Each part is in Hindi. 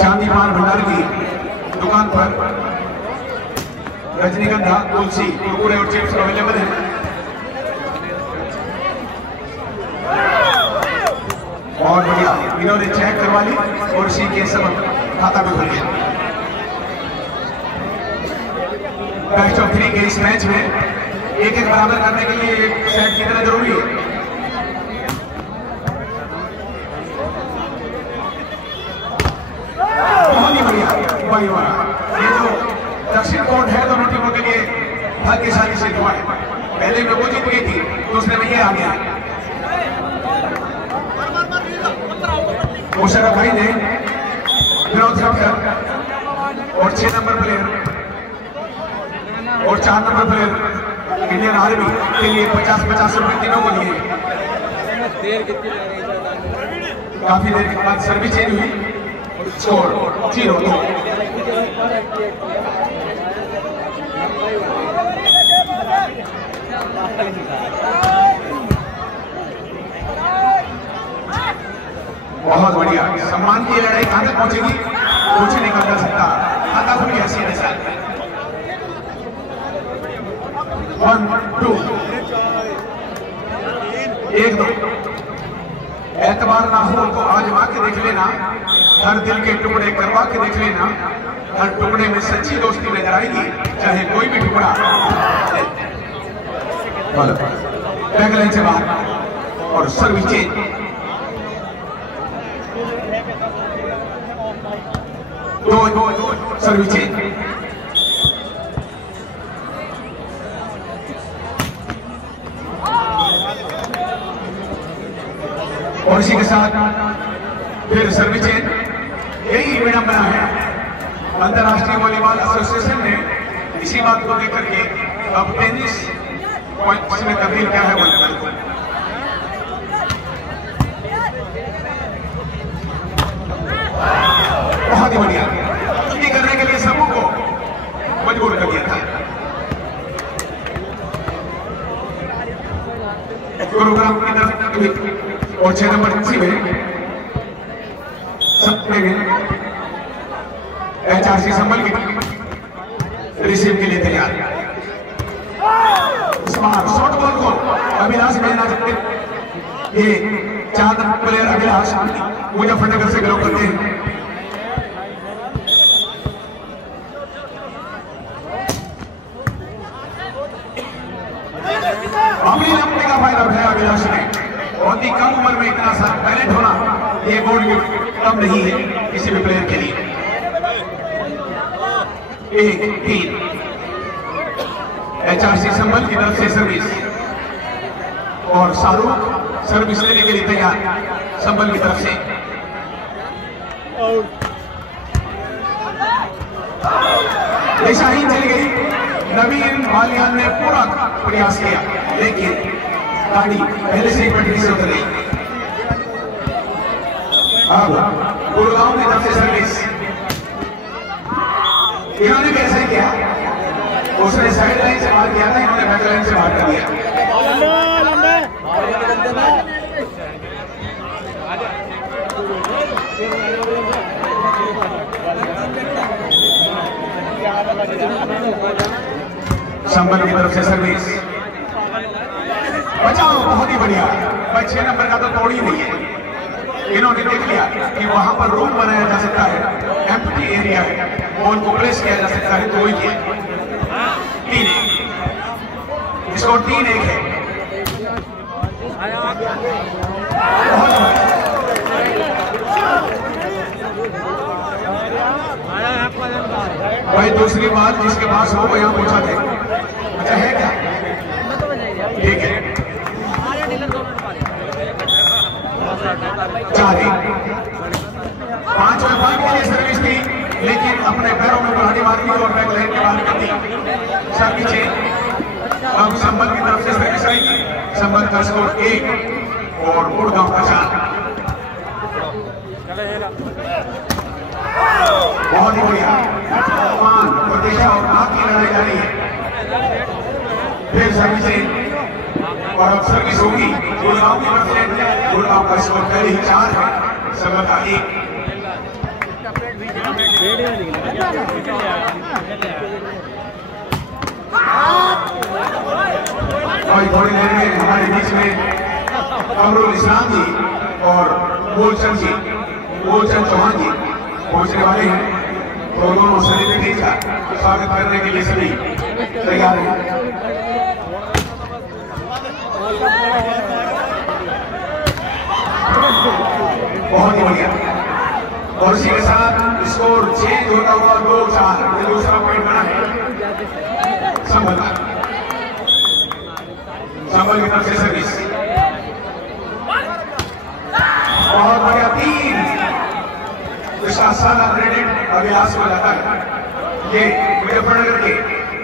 चांदी पान भंडार की दुकान पर रजनीगंधा, तुलसी, कुरकुरे और चिप्स अवेलेबल है। बहुत बढ़िया, इन्होंने चेक करवा ली और इसी के सब खाता भी खुल गया। बेस्ट ऑफ 3 के इस मैच में एक बराबर करने के लिए एक सेट कितना जरूरी है। बहुत ही बढ़िया भाई वाला, ये जो दक्षिण कोर्ट है दोनों टीमों के लिए भाग्यशाली से हुआ है। पहले में वो जीत गई थी, दूसरे में ये आ गया। मुशर्रफ भाई ने विनोद खटकर और 6 नंबर प्लेयर और 4 नंबर प्लेयर इंडियन आर्मी के लिए 50-50 रुपए तीनों को लिए। काफी देर के बाद सर्विस चेंज हुई, स्कोर 0-2। बहुत बढ़िया, सम्मान की लड़ाई कहां तक पहुंचेगी कुछ नहीं कर सकता। खाता खुल गया सीधे साथ 1-2 1-2। एतबार ना हो तो आजमा के देख लेना, हर दिल के टुकड़े करवा के देख लेना, हर टुकड़े में सच्ची दोस्ती नजर आएगी, चाहे कोई भी टुकड़ा। बैकलाइन से बाहर और सर्विस चेंज। दो सर्विस चेंज। और इसी के साथ फिर सर्विस चेंज। यही विडंबना है, अंतर्राष्ट्रीय वॉलीबॉल एसोसिएशन ने इसी बात को लेकर के अब टेनिस पॉइंट्स में तब्दील किया है वॉलीबॉल को। बहुत ही बढ़िया, ये करने के लिए सबों को मजबूर कर दिया था। गुरुग्राम की तरफ और 6 नंबर सी में HRC संभल की रिसीव के लिए तैयार। शॉर्ट बॉल को अभिलाष में ना सकते, ये 4 प्लेयर अभिलाष मुजफ्फरनगर से ग्लो करते हैं। अपनी लंबे का फायदा उठाया अभिलाष ने। बहुत ही कम उम्र में इतना सारा टैलेंट होना ये बोर्ड गिफ्ट कम नहीं है किसी भी प्लेयर के लिए। 1-3 HRC संभल की तरफ से सर्विस और शाहरुख सर्विस लेने के लिए तैयार संभल की तरफ से। दिशाहीन चली गई। नवीन मालियान ने पूरा प्रयास किया लेकिन गाड़ी पहले से ही पटरी से उतर गई। अब गुड़गांव की तरफ से सर्विस। इन्होंने कैसे किया, उसने साइड लाइन से मार किया था, इन्होंने बैक लाइन से मार कर दिया। संभल की तरफ से सर्विस, बचाओ, बहुत ही बढ़िया। भाई 6 नंबर का तो तोड़ ही नहीं है। इन्होंने देख लिया कि वहां पर रूम बनाया जा सकता है, एम्प्टी एरिया है, बॉल को प्लेस किया जा सकता है, तो वही किया। 3-1 स्कोर 3-1 है। भाई दूसरी बात जिसके पास हो वो यहाँ पहुंचा दे। अच्छा है क्या? ठीक है। 4-1 5वें पॉइंट के लिए सर्विस थी लेकिन अपने पैरों में कुल्हाड़ी मार दी और बैक लाइन के बाहर कर दी। Service change. अब संभल की तरफ से सर्विस आएगी। संभल का स्कोर 1 और गुड़गांव का 4। बहुत ही बढ़िया। मान प्रदेशा और नाक की लड़ाई जारी है। फिर सर्विस चेंज और अब सर्विस होगी गुड़गांव की तरफ से। गुड़गांव का स्कोर पहले ही 4 है, संभल का 1। और थोड़ी देर में हमारे बीच में कमरुल इस्लाम जी और मूलचंद चौहान जी पहुंचने वाले हैं। तो दोनों सेलिब्रिटी का स्वागत करने के लिए सभी तैयार हैं। बहुत ही बढ़िया। और इसी के साथ स्कोर चेंज होता हुआ 2-4 ये दूसरा पॉइंट बना है संभल की तरफ से सर्विस। बहुत बढ़िया 3 इसका सारा क्रेडिट अभिलाष को जाता है। ये मुजफ्फरनगर के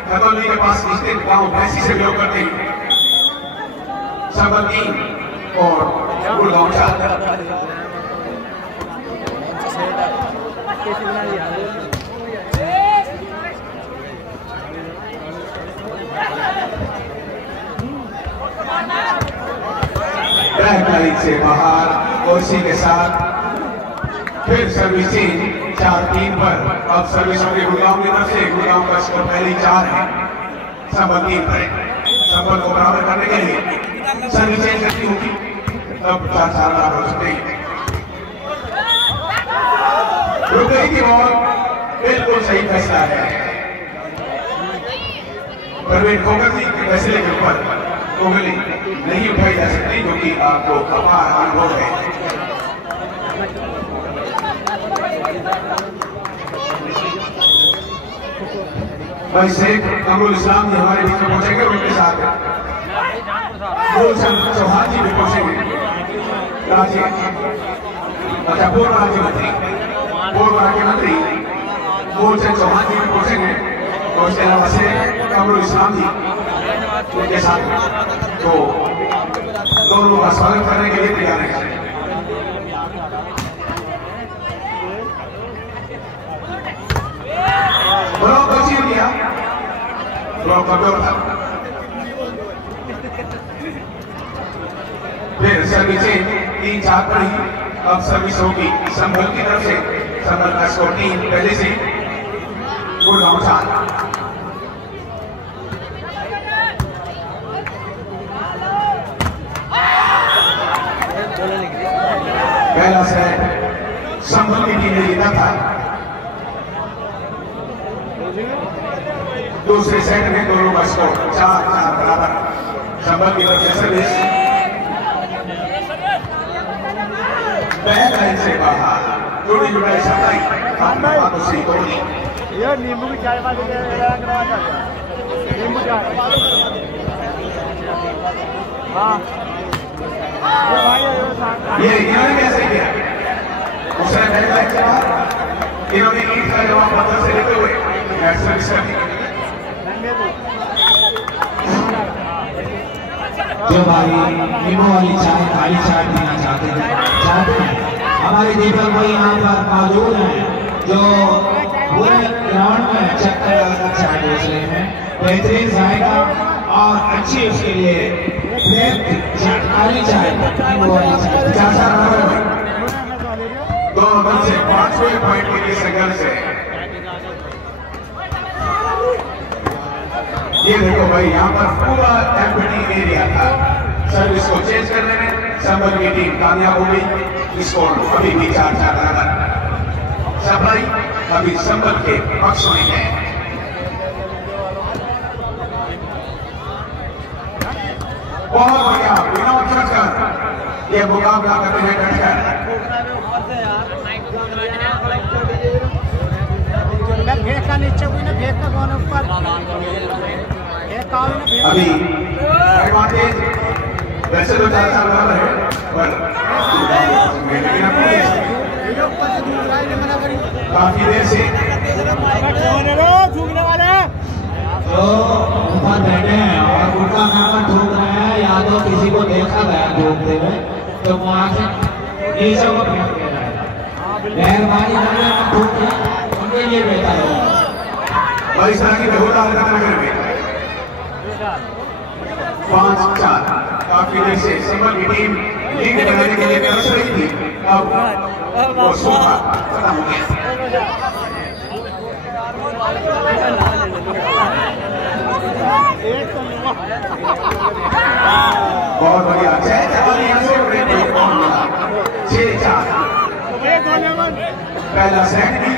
खतौली के पास स्थित गांव भैंसी से बिलोंग करते हैं। संभल 3 और गुड़गांव 4। से बाहर और इसी के साथ फिर सर्विसिंग 4-3 पर। अब सर्विस होगी गुड़गांव की तरफ से। गुड़गांव का स्कोर पहले 4 है, संभल 3 पर। संभल को बराबर करने के लिए सर्विस चेंज करनी होगी, तब 4-4 बराबर हो सकते हैं। रुक गई थी बॉल, बिल्कुल सही फैसला है। परवीन खोकर जी के फैसले के ऊपर उंगली नहीं उठाई जा सकती, क्योंकि आपको अपार अनुभव है। भाई शेख कमरुल इस्लाम जी हमारे बीच में पहुंचेंगे। उनके साथ मूलचंद चौहान जी भी पहुंचेंगे। पूर्व राज्य मंत्री मूलचंद चौहान जी भी पहुंचेंगे। और इसके अलावा शेख कमरुल इस्लाम जी उनके साथ तो दोनों का स्वागत करने के लिए तैयार है। ब्लॉक बची दिया, ब्लॉक कमजोर था। फिर सर्विस 3-4 पर ही अब सर्विस होगी संभल की तरफ से। संभल का स्कोर 3 पहले से, गुड़गांव 4। पहला सेट संभल की टीम ने जीता था। दूसरे सेट में दोनों का स्कोर 4-4 बराबर। संभल की तरफ से सर्विस बैक लाइन से बाहर, जोड़ी जुड़ाई सप्लाई हाथों से तोड़ी। यार नींबू की चाय वाले नींबू चाय। हाँ ये इन्होंने कैसे किया? उसने बैक लाइन से बाहर, इन्होंने ईट का जवाब पत्थर से लेते हुए सर्विस कर दी। जो भाई नींबू वाली चाय काली चाय पीना चाहते हैं, हमारे दीपक भाई यहाँ पर मौजूद हैं, जो पूरे ग्राउंड में चक्कर लगाकर चाय बेच रहे हैं। बेहतरीन जायका और अच्छी उसके लिए काली चाय, नींबू वाली चाय। दोनों दल से 5वें पॉइंट के लिए संघर्ष है। ये देखो भाई, यहाँ पर पूरा एम्प्टी एरिया था। सर्विस को चेंज करने में संभल की टीम कामयाब हो गई। स्कोर अभी भी 4-4 बराबर। सप्लाई अभी संभल के पक्ष में है। बहुत बढ़िया विनोद चक्कर ये मुकाबला करते हैं डटकर। भेद का नीचे हुई ना, भेद का कौन ऊपर अभी एडवांटेज वैसे तो 4-4 बराबर है, पर काफी देर से जो ऊपर बैठे हैं और गुटखा खाकर थूक रहे हैं, या तो किसी को देखा गया थूकते हुए, तो वहां से नीचे को फेंक दे रहा है। मेहरबानी करके थूक उनके लिए बेहतर होगा। और इस तरह की बेहुदा हरकत न करें। 5-4 काफी देर से संभल की टीम लीड बनाने के लिए तरस रही थी। अब वो सोफा खत्म हो गया। बहुत बढ़िया। 6-4 यहाँ से ब्रेक पॉइंट मिला। 6-4। पहला सेट भी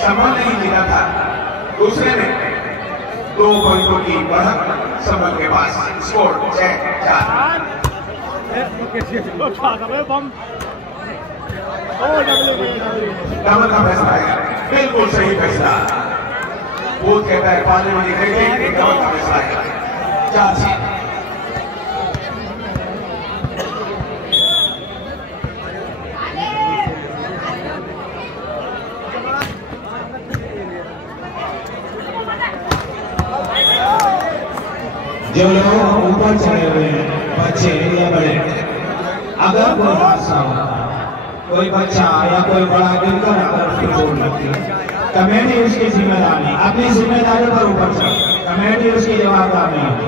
संभल नहीं जीता था, दूसरे में 2 पॉइंटों की बढ़त संभल के पास। स्कोर 6-4। डबल का फैसला है, बिल्कुल सही फैसला। बूथ के पैर पाले में दिखाई दे, डबल का फैसला है। 4-6। जो लोग ऊपर चढ़े हुए हैं, बच्चे या बड़े, अगर कोई हादसा होता है, कोई बच्चा या कोई बड़ा गिरकर अगर उसकी चोट लगती है, कमेटी उसकी जिम्मेदारी, अपनी जिम्मेदारी पर ऊपर चढ़े, कमेटी उसकी जवाबदार नहीं होती।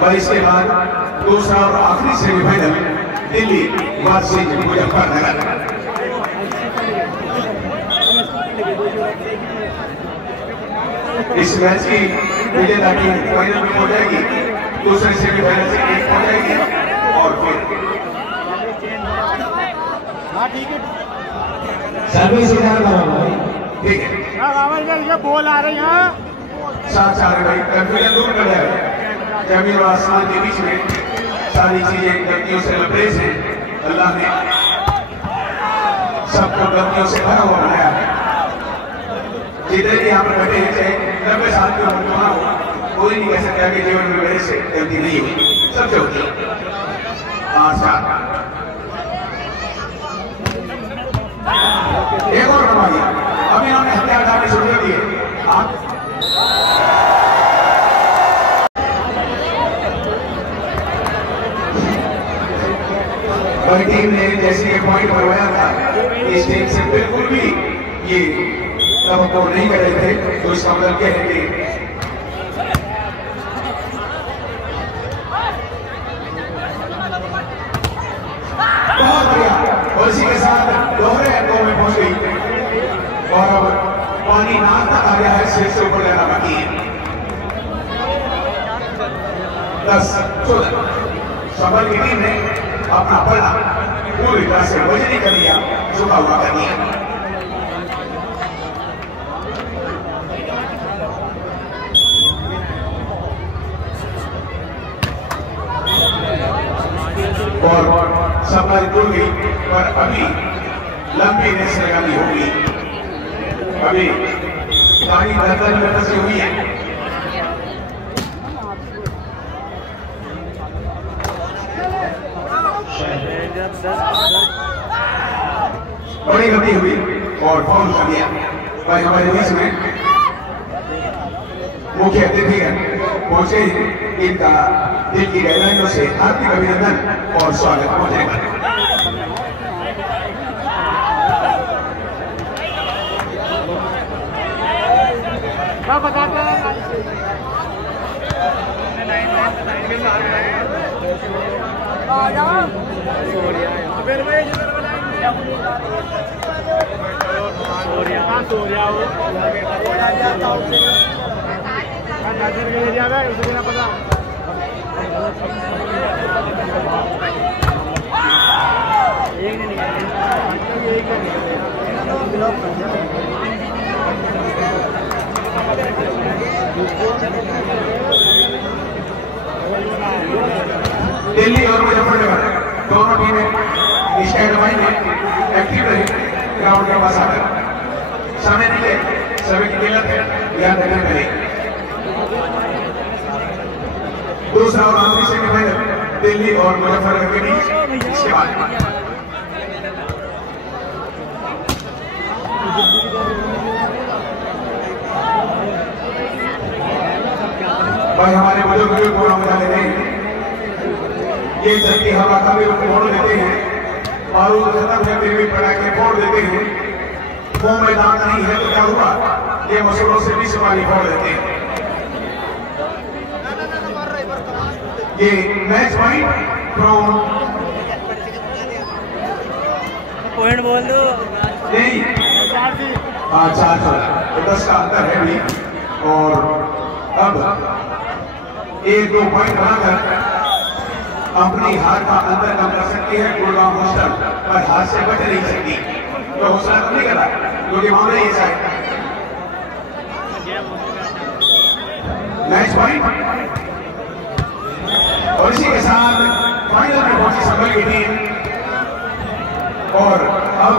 और इसके बाद दूसरा और आखिरी सेमीफाइनल दिल्ली वर्सेस मुजफ्फरनगर। इस मैच की विजेता टीम फाइनल में हो जाएगी, दूसरे सेमीफाइनल से एक हो जाएगी और फिर सर्विस इधर करो भाई। ठीक है, बोल आ रही है। 7-4 भाई कंफ्यूजन दूर कर जाए। जमीन और आसमान के बीच में सारी चीजें गलतियों से लबरेज हैं। अल्लाह ने सबको गलतियों से भरा हुआ बनाया है। जितने भी यहाँ पर बैठे हैं, चाहे 90 साल की उम्र क्यों ना हो, कोई नहीं कह सकता कि जीवन में मेरे से गलती नहीं हुई, सबसे होती है। 5-4। एक और बनवा दिया। अभी इन्होंने हथियार डालने शुरू कर दिए। आप टीम ने जैसे ये पॉइंट बनवाया था, इस टीम से बिल्कुल भी ये तवक्को नहीं कर रहे थे, तो इसका मतलब क्या है कि बहुत बढ़िया। और इसी के साथ दोहरे अंकों में पहुंच गई और अब पानी नाक तक आ गया है, सिर से ऊपर जाना बाकी है। 10-14। संभल की टीम ने अपना पड़ा पूरी तरह से वजनी कर लिया, झुका हुआ कर दिया। और सफाई दूर गई, पर अभी लंबी रेस लगानी होगी। अभी गाड़ी बेहतर में फंसी हुई है। बड़ी गलती हुई और फाउल कर दिया। भाई हमारे बीच में मुख्य अतिथि पहुंचे, इनका दिल की गहराइयों से हार्दिक अभिनंदन और स्वागत हो जाएगा। क्या बताते हैं? दिल्ली और मुजफ्फरनगर दोनों टीमें स्टैंड बाई में एक्टिव रहे, ग्राउंड के पास आकर समय नहीं है, समय की किल्लत है, ध्यान रखना करें। दूसरा और आखिरी सेमीफाइनल दिल्ली और मुजफ्फरनगर के बीच। इसके बाद भाई हमारे बुजुर्ग भी पूरा मजा लेते हैं, ये चलती हवा का भी फोड़ देते हैं, बारूद खत्म है फिर भी पटाखे फोड़ देते हैं। मुंह में दांत नहीं है तो क्या हुआ, ये मसूरों से भी सिपाही फोड़ देते हैं। ये मैच पॉइंट फ्रॉम पॉइंट बोल दो। नहीं हाँ 4 तो 10 का अंतर है भी। और अब 1-2 पॉइंट बनाकर अपनी हार का अंतर कम कर सकती है गुड़गांव हॉस्टल, पर हार से बच नहीं सकती। तो हौसला कम नहीं कर रहा क्योंकि मामला ये है मैच पॉइंट। और इसी के साथ फाइनल में पहुंची संभल की टीम। और अब